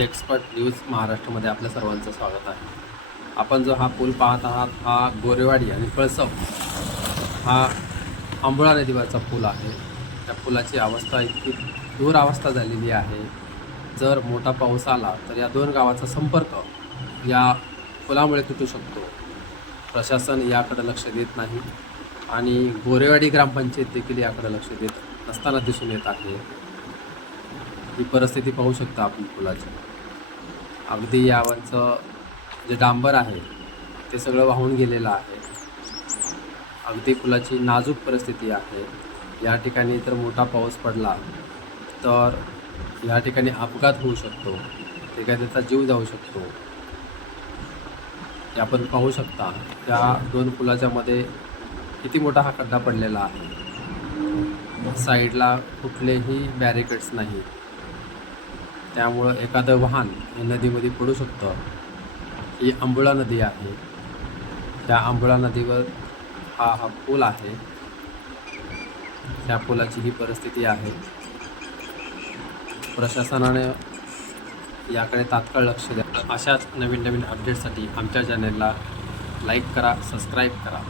Expert news महाराष्ट्रामध्ये आपल्या सर्वांचं स्वागत आहे. आपण जो हा पूल पाहत आहात हा गोरेवाडी आणि पळसव हा आंबोळा नदीवरचा पूल आहे. त्या पुलाची अवस्था इतकी दुरावस्था झालेली आहे. जर मोठा पाऊस आला तर या दोन गावाचा संपर्क या पुलामुळे तुटू शकतो. प्रशासन याकडे लक्ष देत नाही आणि गोरेवाडी ग्रामपंचायत देखील याकडे लक्ष देत नसताना दिसून येत आहे. ही परिस्थिती पाहू शकता आपण पुलाची. अगदी यावरचं जे डांबर आहे ते सगळं वाहून गेलेलं आहे. अगदी पुलाची नाजूक परिस्थिती आहे. या ठिकाणी जर मोठा पाऊस पडला तर या ठिकाणी अपघात होऊ शकतो, एखाद्याचा जीव जाऊ शकतो. हे आपण पाहू शकता त्या दोन पुलाच्या मध्ये किती मोठा हा खड्डा पडलेला आहे. साईडला कुठलेही बॅरिकेड्स नाही, त्यामुळं एखादं वाहन हे नदीमध्ये पडू शकतं. ही आंबोळा नदी आहे. त्या आंबोळा नदीवर हा पूल आहे. त्या पुलाची ही परिस्थिती आहे. प्रशासनाने याकडे तात्काळ लक्ष द्या. अशाच नवीन अपडेटसाठी आमच्या चॅनलला लाईक करा, सबस्क्राईब करा.